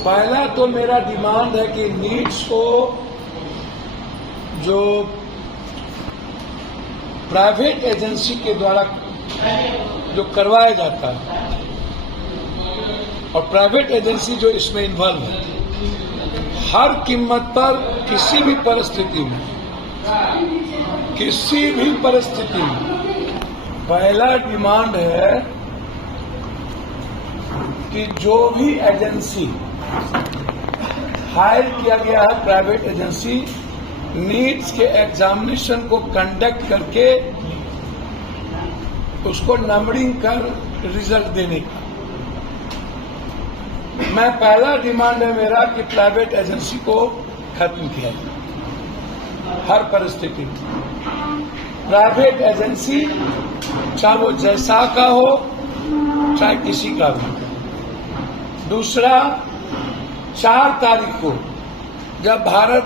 पहला तो मेरा डिमांड है कि नीट्स को जो प्राइवेट एजेंसी के द्वारा जो करवाया जाता है और प्राइवेट एजेंसी जो इसमें इन्वॉल्व है, हर कीमत पर किसी भी परिस्थिति में पहला डिमांड है कि जो भी एजेंसी हायर किया गया है, प्राइवेट एजेंसी, नीट्स के एग्जामिनेशन को कंडक्ट करके उसको नंबरिंग कर रिजल्ट देने का। मैं पहला डिमांड है मेरा कि प्राइवेट एजेंसी को खत्म किया जाए हर परिस्थिति में। प्राइवेट एजेंसी चाहे वो जैसा का हो चाहे किसी का भी। दूसरा, 4 तारीख को जब भारत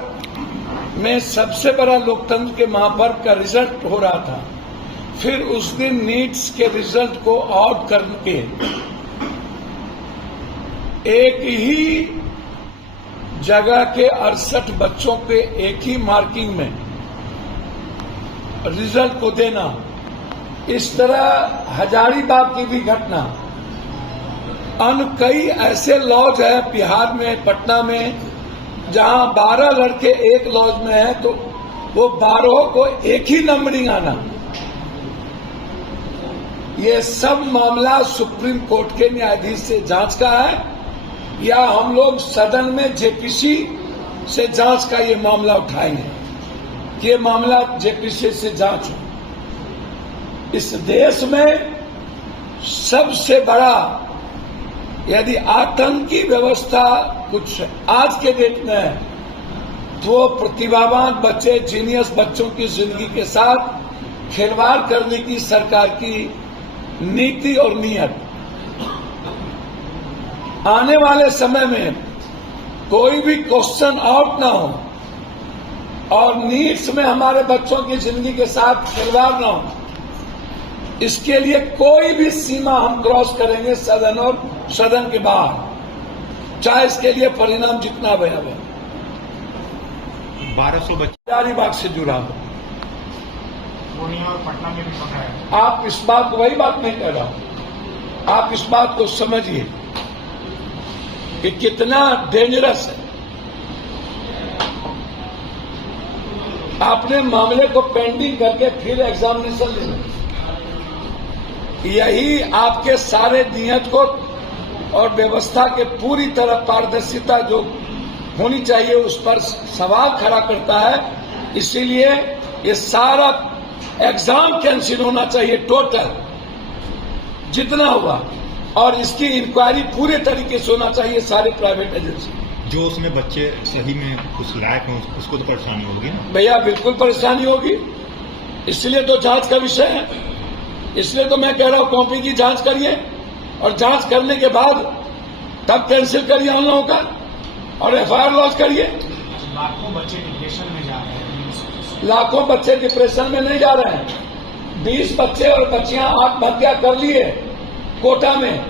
में सबसे बड़ा लोकतंत्र के महापर्व का रिजल्ट हो रहा था, फिर उस दिन नीट्स के रिजल्ट को आउट करके एक ही जगह के 68 बच्चों पे एक ही मार्किंग में रिजल्ट को देना, इस तरह हजारीबाग की भी घटना, अन्य कई ऐसे लॉज है बिहार में, पटना में, जहां 12 लड़के एक लॉज में हैं तो वो 12 को एक ही नंबरिंग आना। ये सब मामला सुप्रीम कोर्ट के न्यायाधीश से जांच का है या हम लोग सदन में जेपीसी से जांच का ये मामला उठाएंगे कि ये मामला जेपीसी से जांच हो। इस देश में सबसे बड़ा यदि आतंकी व्यवस्था कुछ आज के डेट में है तो प्रतिभावान बच्चे, जीनियस बच्चों की जिंदगी के साथ खिलवाड़ करने की सरकार की नीति और नीयत। आने वाले समय में कोई भी क्वेश्चन आउट ना हो और नीट्स में हमारे बच्चों की जिंदगी के साथ खिलवाड़ ना हो, इसके लिए कोई भी सीमा हम क्रॉस करेंगे सदन और सदन के बाहर, चाहे इसके लिए परिणाम जितना भयावह। 1200 बच्चे हजारीबाग से जुड़ा हो, पूर्णिया और पटना में भी पकड़ा है। आप इस बात को, वही बात नहीं कह रहा हूं, आप इस बात को समझिए कि कितना डेंजरस है। आपने मामले को पेंडिंग करके फिर एग्जामिनेशन लेना, यही आपके सारे नियत को और व्यवस्था के पूरी तरह पारदर्शिता जो होनी चाहिए उस पर सवाल खड़ा करता है। इसीलिए ये सारा एग्जाम कैंसिल होना चाहिए, टोटल जितना हुआ, और इसकी इंक्वायरी पूरे तरीके से होना चाहिए सारे प्राइवेट एजेंसी। जो उसमें बच्चे सही में कुछ लायक हों उसको तो परेशानी होगी ना भैया, बिल्कुल परेशानी होगी, इसलिए तो जांच का विषय है। इसलिए तो मैं कह रहा हूं कॉपी की जांच करिए और जांच करने के बाद तब कैंसिल करिए उन लोगों का और एफआईआर लॉन्च करिए। लाखों बच्चे डिप्रेशन में जा रहे हैं। लाखों बच्चे डिप्रेशन में नहीं जा रहे हैं। 20 बच्चे और बच्चियां आत्महत्या कर लिए कोटा में।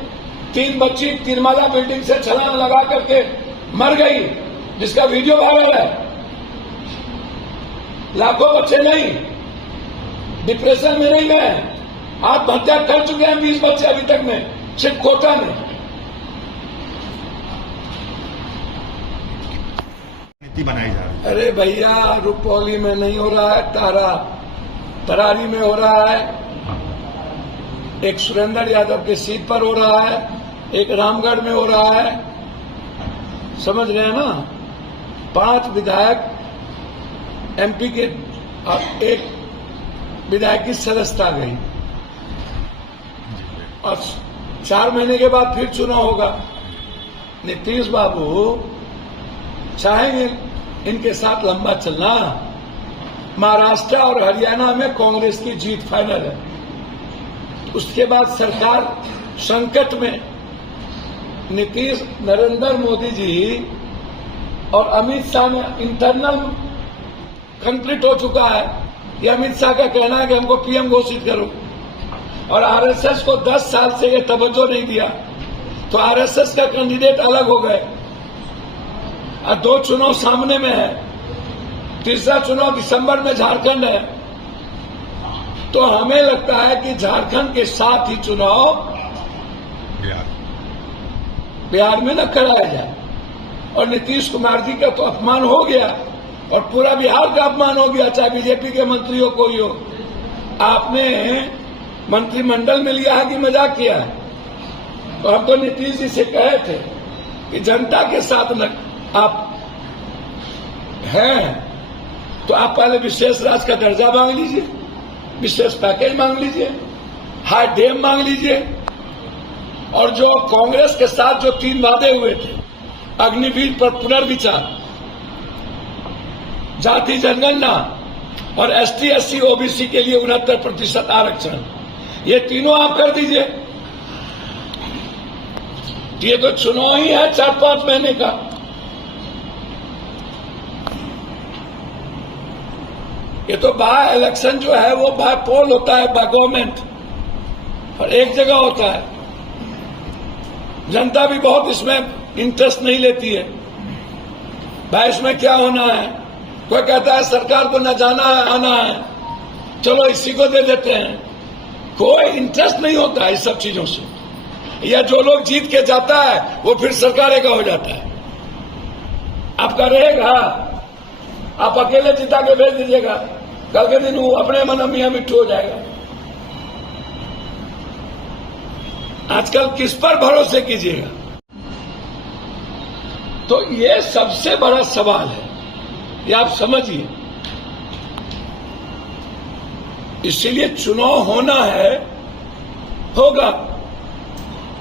3 बच्ची तिरमाला बिल्डिंग से छलांग लगा करके मर गई, जिसका वीडियो वायरल है। लाखों बच्चे नहीं, डिप्रेशन में नहीं गए, आत्महत्या कर चुके हैं 20 बच्चे अभी तक में, सिर्फ कोटा में। नीति बनाई जा रही है। अरे भैया, रुपौली में नहीं हो रहा है, तरारी में हो रहा है, एक सुरेंद्र यादव के सीट पर हो रहा है, एक रामगढ़ में हो रहा है, समझ रहे हैं ना। 5 विधायक एमपी के, एक विधायक की सदस्यता गई और 4 महीने के बाद फिर चुनाव होगा। नीतीश बाबू चाहेंगे इनके साथ लंबा चलना। महाराष्ट्र और हरियाणा में कांग्रेस की जीत फाइनल है, उसके बाद सरकार संकट में। नीतीश, नरेंद्र मोदी जी और अमित शाह में इंटरनल कंफ्लिक्ट हो चुका है। ये अमित शाह का कहना है कि हमको पीएम घोषित करो, और आरएसएस को 10 साल से ये तवज्जो नहीं दिया, तो आरएसएस का कैंडिडेट अलग हो गए, और 2 चुनाव सामने में है, तीसरा चुनाव दिसंबर में झारखंड है, तो हमें लगता है कि झारखंड के साथ ही चुनाव बिहार में न कराया जाए। और नीतीश कुमार जी का तो अपमान हो गया और पूरा बिहार का अपमान हो गया, चाहे बीजेपी के मंत्रियों को ही हो। आपने मंत्रिमंडल में लिया है कि मजाक किया है? तो हम तो नीतीश जी से कहे थे कि जनता के साथ न आप हैं तो आप पहले विशेष राज्य का दर्जा मांग लीजिए, विशेष पैकेज मांग लीजिए, हाई डैम मांग लीजिए, और जो कांग्रेस के साथ जो 3 वादे हुए थे, अग्निवीर पर पुनर्विचार, जाति जनगणना और ST SC OBC के लिए 69% आरक्षण, ये तीनों आप कर दीजिए। ये तो चुनाव ही है 4-5 महीने का। ये तो बाय इलेक्शन जो है वो बाय पोल होता है, बाय गवर्नमेंट, और एक जगह होता है। जनता भी बहुत इसमें इंटरेस्ट नहीं लेती है। भाई इसमें क्या होना है? कोई कहता है सरकार को न जाना है आना है, चलो इसी को दे देते हैं। कोई इंटरेस्ट नहीं होता है इस सब चीजों से। या जो लोग जीत के जाता है वो फिर सरकारें का हो जाता है। आपका रहेगा, आप अकेले जिता के भेज दीजिएगा, कल के दिन वो अपने मन मियां मिट्टू हो जाएगा। आजकल किस पर भरोसे कीजिएगा? तो ये सबसे बड़ा सवाल है, ये आप समझिए। इसीलिए चुनाव होना है, होगा।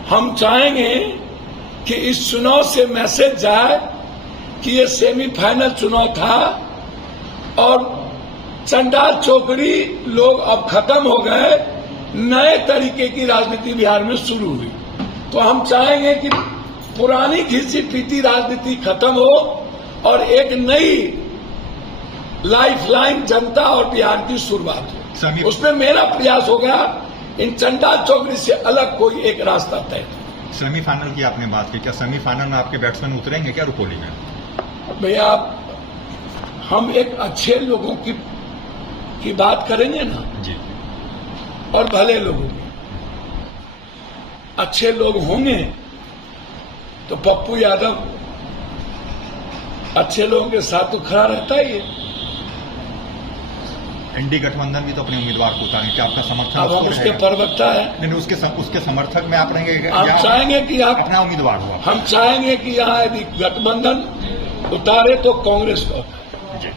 हम चाहेंगे कि इस चुनाव से मैसेज जाए कि ये सेमीफाइनल चुनाव था और चंडाल चौकड़ी लोग अब खत्म हो गए, नए तरीके की राजनीति बिहार में शुरू हुई। तो हम चाहेंगे कि पुरानी घिसी पीटी राजनीति खत्म हो और एक नई लाइफलाइन जनता और बिहार की शुरुआत हो। उसमें मेरा प्रयास होगा इन चंडाल चौकड़ी से अलग कोई एक रास्ता तय। सेमीफाइनल की आपने बात की, क्या सेमीफाइनल में आपके बैट्समैन उतरेंगे क्या रुपौली में? भैया हम एक अच्छे लोगों की बात करेंगे ना जी, और भले लोगों की। अच्छे लोग होंगे तो पप्पू यादव अच्छे लोगों के साथ तो खड़ा रहता ही है। एनडी गठबंधन भी तो अपने उम्मीदवार को उतारेंगे, क्या आपका समर्थन? अब हम उसके प्रवक्ता है। नहीं, उसके समर्थक में आप रहेंगे? हम चाहेंगे कि आप अपना उम्मीदवार हुआ, हम चाहेंगे कि यहाँ यदि गठबंधन उतारे तो कांग्रेस को। जी।